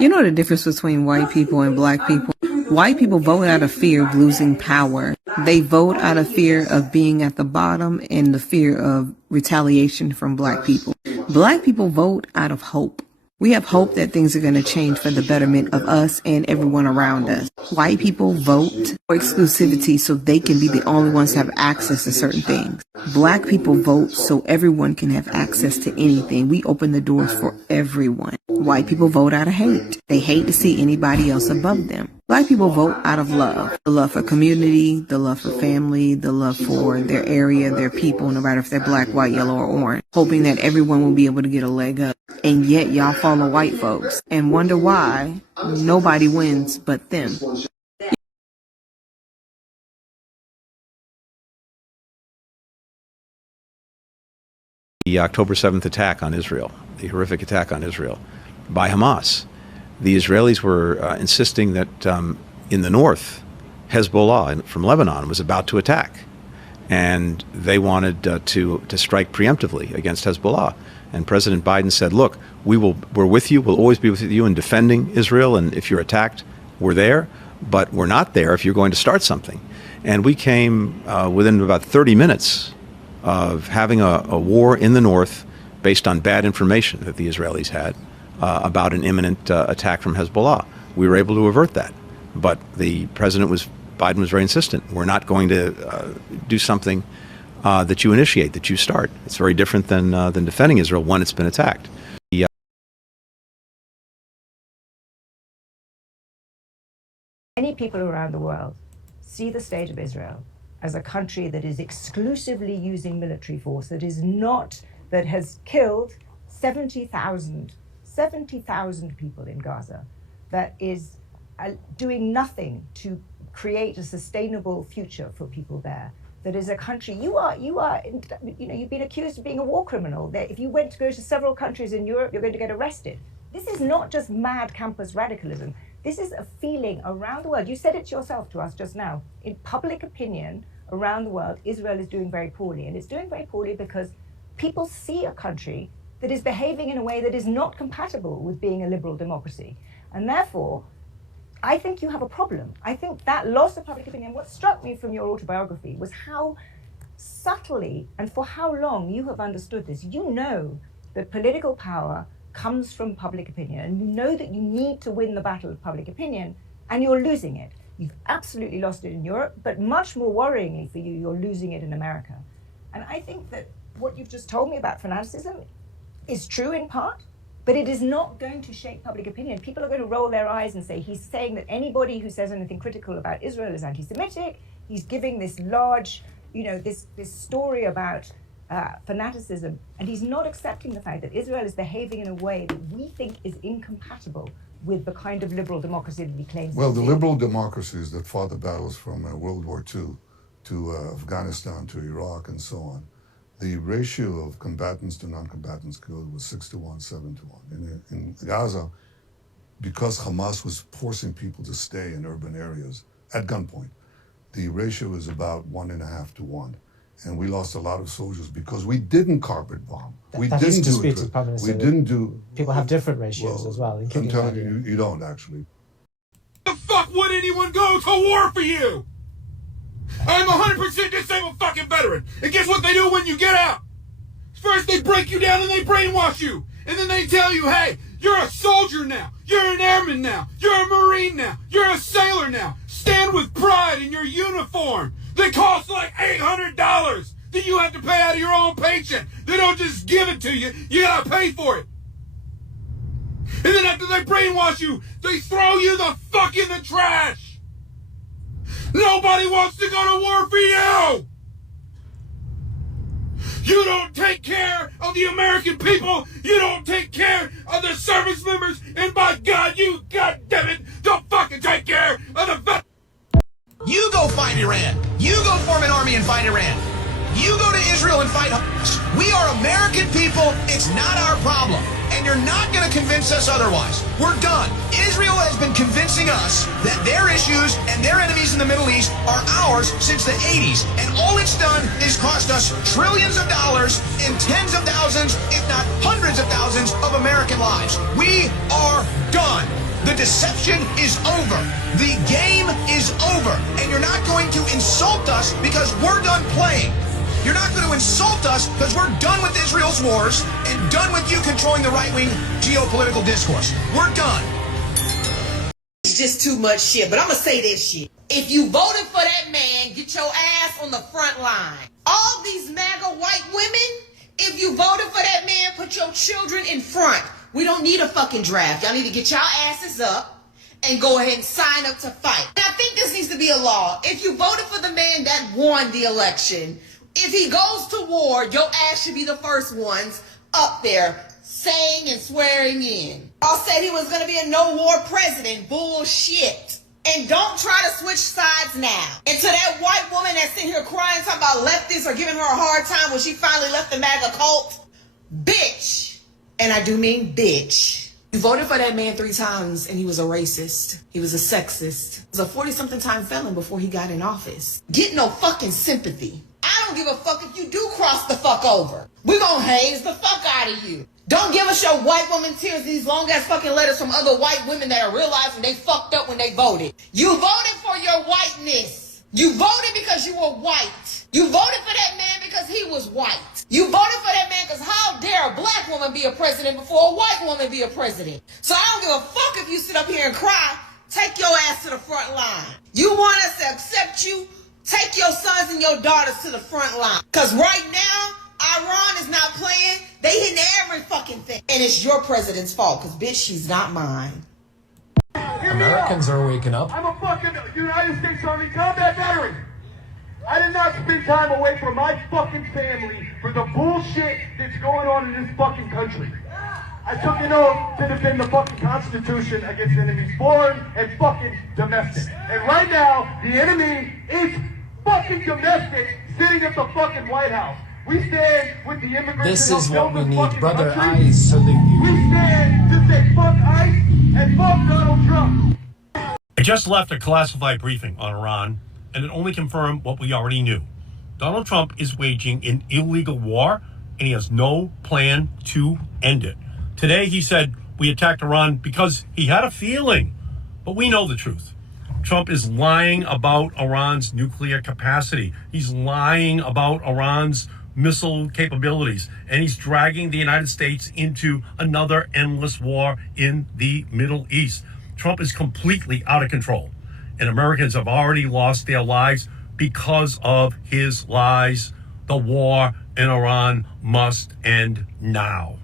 You know the difference between white people and black people? White people vote out of fear of losing power. They vote out of fear of being at the bottom and the fear of retaliation from black people. Black people vote out of hope. We have hope that things are going to change for the betterment of us and everyone around us. White people vote for exclusivity so they can be the only ones to have access to certain things. Black people vote so everyone can have access to anything. We open the doors for everyone. White people vote out of hate. They hate to see anybody else above them. Black people vote out of love. The love for community, the love for family, the love for their area, their people, no matter if they're black, white, yellow, or orange, hoping that everyone will be able to get a leg up. And yet y'all follow white folks and wonder why nobody wins but them. The October 7th attack on Israel, the horrific attack on Israel by Hamas. The Israelis were insisting that in the north, Hezbollah from Lebanon was about to attack. And they wanted to strike preemptively against Hezbollah. And President Biden said, look, we're with you. We'll always be with you in defending Israel. And if you're attacked, we're there. But we're not there if you're going to start something. And we came within about 30 minutes of having a war in the north based on bad information that the Israelis had about an imminent attack from Hezbollah. We were able to avert that. But Biden was very insistent. We're not going to do something that you initiate, that you start. It's very different than defending Israel when it's been attacked. Many people around the world see the state of Israel as a country that is exclusively using military force, that has killed 70,000 people in Gaza, that is doing nothing to create a sustainable future for people there. That is a country, you've been accused of being a war criminal. If you went to go to several countries in Europe, you're going to get arrested. This is not just mad campus radicalism. This is a feeling around the world. You said it yourself to us just now. In public opinion around the world, Israel is doing very poorly. And it's doing very poorly because people see a country that is behaving in a way that is not compatible with being a liberal democracy. And therefore, I think you have a problem. I think that loss of public opinion, what struck me from your autobiography was how subtly and for how long you have understood this. You know that political power comes from public opinion, and you know that you need to win the battle of public opinion, and you're losing it. You've absolutely lost it in Europe, but much more worryingly for you, you're losing it in America. And I think that what you've just told me about fanaticism is true in part, but it is not going to shape public opinion. People are going to roll their eyes and say, he's saying that anybody who says anything critical about Israel is anti-Semitic. He's giving this large, this story about fanaticism, and he's not accepting the fact that Israel is behaving in a way that we think is incompatible with the kind of liberal democracy that he claims. Well, the liberal democracies that fought the battles from World War II to Afghanistan to Iraq and so on, the ratio of combatants to non-combatants killed was 6 to 1, 7 to 1. In Gaza, because Hamas was forcing people to stay in urban areas at gunpoint, the ratio is about 1.5 to 1. And we lost a lot of soldiers because we didn't carpet bomb. We didn't do it. We didn't do. People have different ratios as well. I'm telling you, you don't actually. The fuck would anyone go to war for you? I'm 100% disabled fucking veteran. And guess what they do when you get out? First they break you down and they brainwash you. And then they tell you, hey, you're a soldier now. You're an airman now. You're a Marine now. You're a sailor now. Stand with pride in your uniform. They cost like $800 that you have to pay out of your own paycheck. They don't just give it to you. You gotta pay for it. And then after they brainwash you, they throw you the fuck in the trash. Nobody wants to go to war for you. You don't take care of the American people. You don't take care of the service members. And by God, you goddammit, don't fucking take care of the veterans. You go fight Iran. You go form an army and fight Iran. You go to Israel and fight Hamas. We are American people. It's not our problem. And you're not going to convince us otherwise. We're done. Israel has been convincing us that their issues and their enemies in the Middle East are ours since the 80s. And all it's done is cost us trillions of dollars and tens of thousands, if not hundreds of thousands, of American lives. We are done. The deception is over. The game is over. And you're not going to insult us because we're done playing. You're not going to insult us because we're done with Israel's wars and done with you controlling the right-wing geopolitical discourse. We're done. It's just too much shit, but I'm going to say this shit. If you voted for that man, get your ass on the front line. All these MAGA white women, if you voted for that man, put your children in front. We don't need a fucking draft. Y'all need to get y'all asses up and go ahead and sign up to fight. And I think this needs to be a law. If you voted for the man that won the election, if he goes to war, your ass should be the first ones up there saying and swearing in. Y'all said he was going to be a no-war president. Bullshit. And don't try to switch sides now. And to that white woman that's sitting here crying, talking about leftists are giving her a hard time when she finally left the MAGA cult, bitch. And I do mean bitch. You voted for that man 3 times and he was a racist. He was a sexist. He was a 40-something time felon before he got in office. Get no fucking sympathy. I don't give a fuck if you do cross the fuck over. We gonna haze the fuck out of you. Don't give us your white woman tears, these long ass fucking letters from other white women that are realizing they fucked up when they voted. You voted for your whiteness. You voted because you were white. You voted for that man because he was white. You voted for that man because how dare a black woman be a president before a white woman be a president? So I don't give a fuck if you sit up here and cry. Take your ass to the front line. You want us to accept you? Take your sons and your daughters to the front line. Because right now, Iran is not playing. They hitting every fucking thing. And it's your president's fault. Because, bitch, she's not mine. Americans are waking up. I'm a fucking United States Army combat veteran. I did not spend time away from my fucking family for the bullshit that's going on in this fucking country. I took an oath to defend the fucking Constitution against enemies foreign and fucking domestic. And right now, the enemy is fucking domestic, sitting at the fucking White House. We stand with the immigrants. This is what we need, fucking Brother country. Ice, so that you... We stand to say fuck ICE and fuck Donald Trump. I just left a classified briefing on Iran, and it only confirmed what we already knew. Donald Trump is waging an illegal war, and he has no plan to end it. Today, he said we attacked Iran because he had a feeling, but we know the truth. Trump is lying about Iran's nuclear capacity. He's lying about Iran's missile capabilities, and he's dragging the United States into another endless war in the Middle East. Trump is completely out of control, and Americans have already lost their lives because of his lies. The war in Iran must end now.